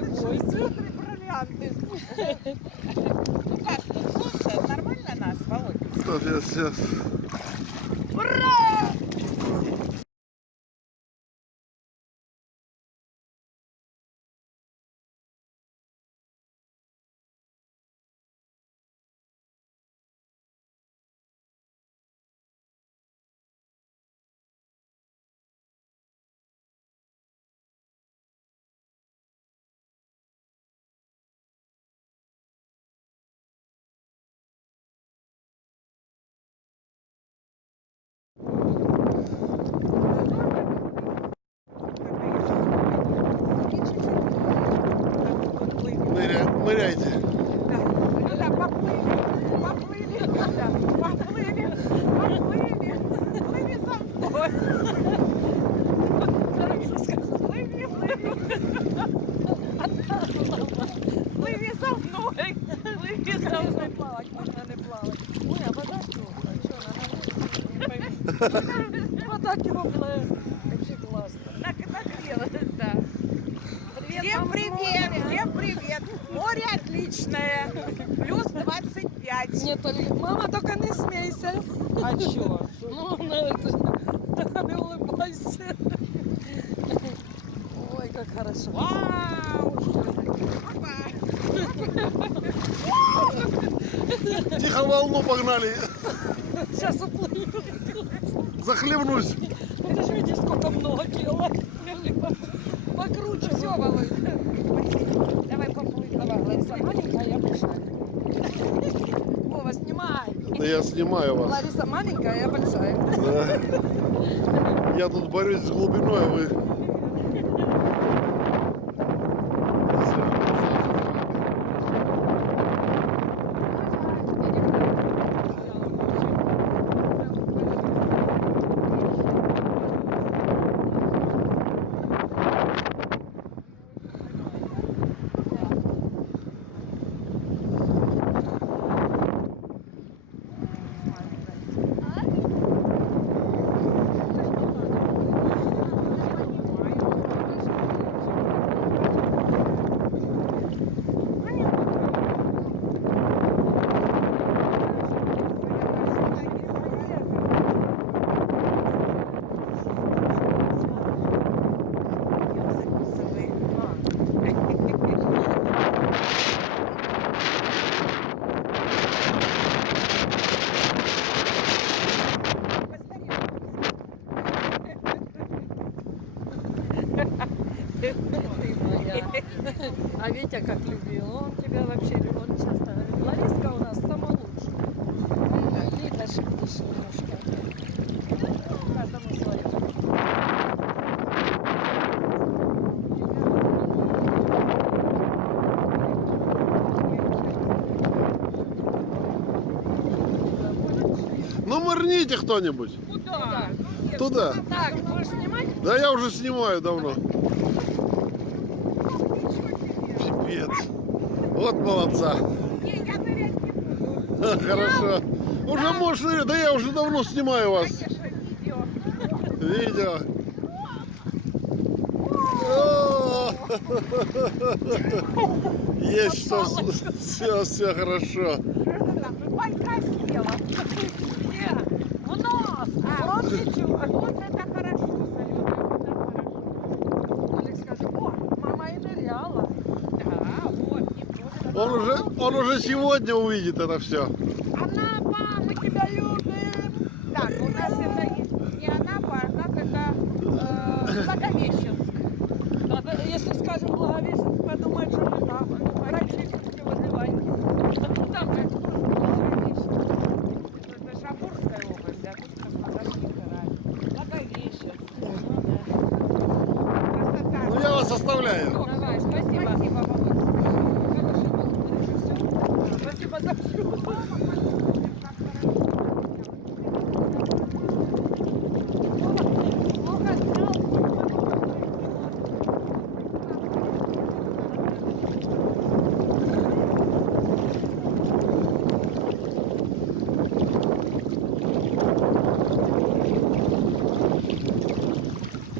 бойся. Бриллианты. Ну как, тут солнце нормально нас, Володя? Стоп, сейчас. Ура! Ныряйте. Ну да, поплыли, да, поплыли, плыви за мной. Плыви, плыви за мной, плыви за мной. Плавать, можно не плавать. Ой, а вода теплая. Что, не пойму. Вода теплая. Вообще классно. Нагрелась, да. Привет, Всем вам привет, с моря. всем привет. Море отличное, плюс 25. Нет, мама, только не смейся. А чё? Ну, не улыбайся. Ой, как хорошо. Вау! Опа! Тихо, волну погнали. Сейчас уплыву. Захлебнусь. Это же видишь, сколько много тела. Покруче. Все, Володя. Давай поплыть. Давай, Лариса маленькая, я большая. Вова, снимай. Да я снимаю вас. Лариса маленькая, я большая. Да. Я тут борюсь с глубиной, а вы... Ты моя. А Витя как любил, он тебя вообще любил, он часто говорит, Лариска у нас самая лучшая. Лидочек лишь немножко. Каждому свое. Ну, морните кто-нибудь. Куда? Туда. Так, будешь снимать? Да я уже снимаю давно. Пипец. Вот молодца. Не, я нырять не буду. Хорошо. Уже можешь нырять. Да я уже давно снимаю вас. Конечно, видео. Видео. О! Есть все хорошо. Палька съела. Где? У нас. А, Вот ничего. вот это хорошо, Салюта. Алекс скажет, о, мама и ныряла. Да, вот, неплохо. Он уже сегодня увидит это все. Анапа, мы тебя любим. Так, у нас это не Анапа, а как это Благовещенск. Если скажем Благовещенск, подумают, что мы там. Рачительски возливай. Там же Благовещенск. Это Шамурская область, а тут Краснодарский край. Благовещенск. Красота. Ну я вас оставляю. Давай, спасибо. Спасибо, Володя. Хороший был режиссер. Спасибо за все.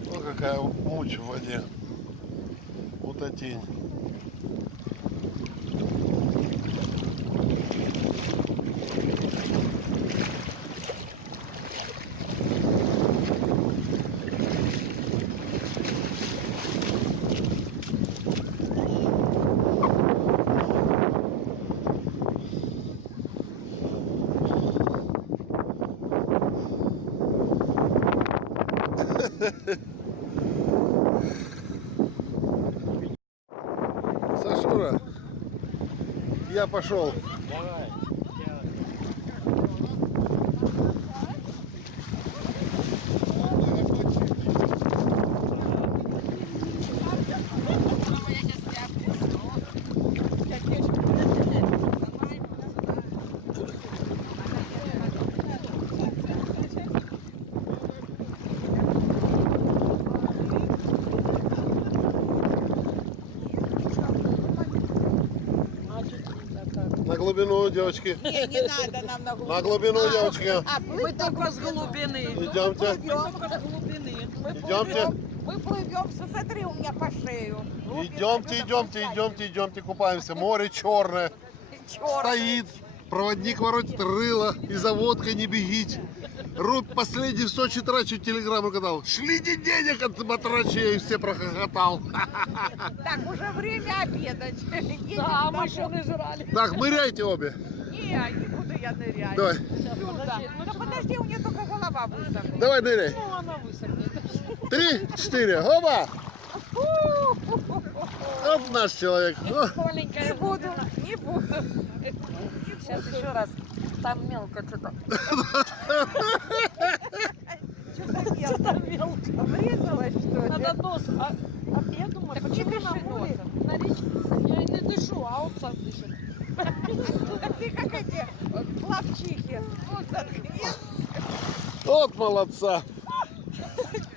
О, какая муть в воде. Вот тень. Сашура, я пошел. На глубину, девочки. Не надо нам на глубину. На глубину, девочки. Мы только с глубины. Идемте. Только с глубины. Идемте. Мы плывем, смотри, у меня по шею. Идемте, идемте, идемте, идемте, купаемся. Море черное. Стоит. Проводник воротит рыло. И за водкой не бегите. Руб последний в Сочи трачу телеграмму катал. Шлите денег от батрачей, и все прохохотал. Так, уже время обедать. Да, мы еще не жрали. Так, мыряйте обе. Не, не буду я нырять. Давай, Сюда. Ну подожди, у меня только голова высохла. давай ныряй. Ну, она высохнет. 3, 4, оба! Вот наш человек. О, Маленькая. Не буду, не буду. Сейчас еще раз. Там мелко что-то. Что-то мелко. Что-то мелко. Врезалась, что ли? Надо нос. А я думаю, Так почему не нам дыши, носом? На речке я и не дышу, а он сам дышит. Так ты как эти плавчихи. Ну, заткнись. вот молодца.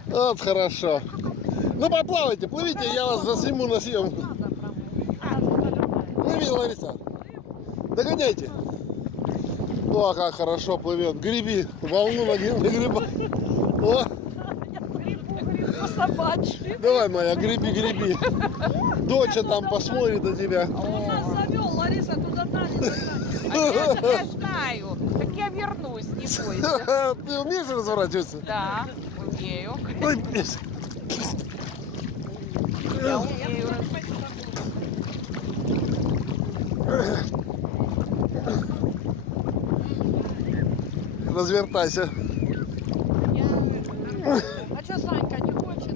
Вот хорошо. Ну поплавайте, плывите, я вас засниму на съемку. Плыви, Лариса. Догоняйте. О, как хорошо плывет. Греби. Волну нагреба. О, По собачьи. давай, моя, греби, греби. Доча там посмотрит на тебя. Он нас завел, Лариса, туда дали. Я знаю. Так я вернусь, не бойся. Ты умеешь разворачиваться? Да, умею. Ой, блядь. Я умею. Развертайся. А что Санька не хочет?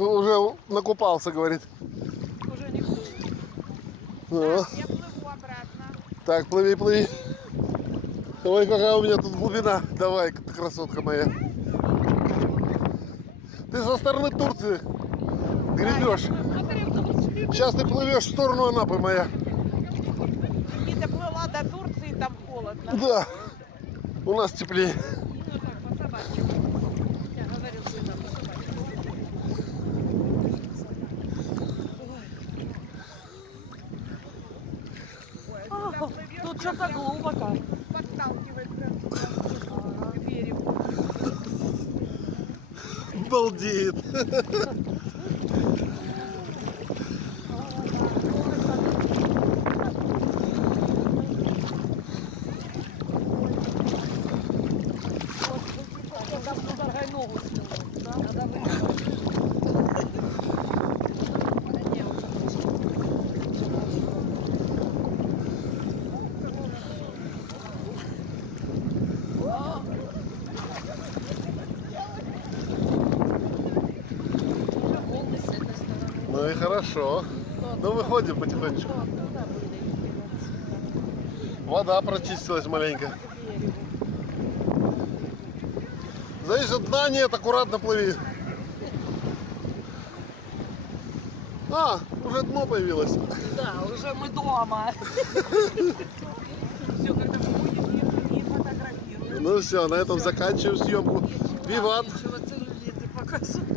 Уже накупался, говорит. Уже не хочет. О, Я плыву обратно. так, плыви, плыви. Ой, какая у меня тут глубина. Давай, красотка моя. Ты со стороны Турции гребешь. Смотри, вдруг. Сейчас ты плывешь в сторону Анапы, моя. Не доплыла до Турции, там холодно. Да. У нас теплее. Ну так, по собачьи. Я говорил, что это по собачьи. Тут что-то глубоко. Подталкивается к берегу. Балдеет. Там дорогая ногу сняло. Да? Надо выкопать. Да не, уже уже волны с этой стороны. Ну и хорошо. Ну выходим потихонечку. Туда были. Вода прочистилась маленько. Зависит от дна, нет, аккуратно плыви. А, уже дно появилось. Да, уже мы дома. Все, когда мы будем, не фотографируем. Ну все, на этом заканчиваем съемку. Виват. Нечего целлюлиты показывать.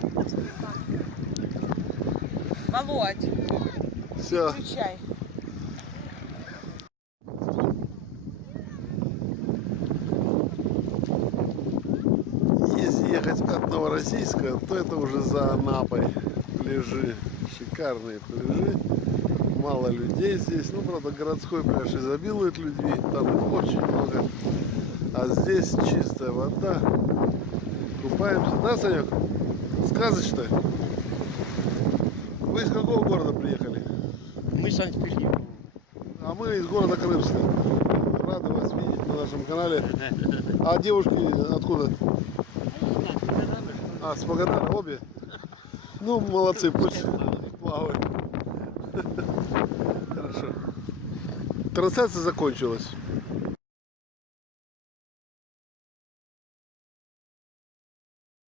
Володь, Все. включай. Если ехать от Новороссийска, то это уже за Анапой. Пляжи. Шикарные пляжи. Мало людей здесь. Ну, правда, городской пляж изобилует людьми. Там их очень много. А здесь чистая вода. Купаемся. Да, Санек? Сказочно. Вы из какого города приехали? Мы Санкт-Петербург. А мы из города Крымска. Рады вас видеть на нашем канале. А девушки откуда? А, с Магадана обе? Ну, молодцы, пусть плавают. Хорошо. Трансляция закончилась.